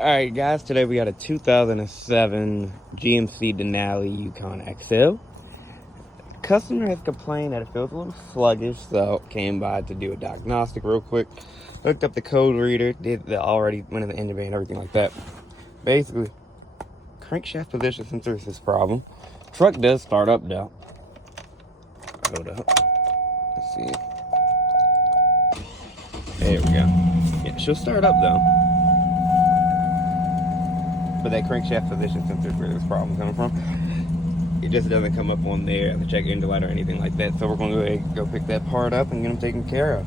Alright guys, today we got a 2007 GMC Denali Yukon XL. Customer has complained that it feels a little sluggish, so came by to do a diagnostic real quick. Hooked up the code reader, went in the engine bay and everything like that. Basically, crankshaft position sensor is this problem. Truck does start up though. Hold up. Let's see. There we go. Yeah, she'll start up though. But that crankshaft position sensor is where this problem coming from. It just doesn't come up on there, the check engine light or anything like that. So we're going to go pick that part up and get them taken care of.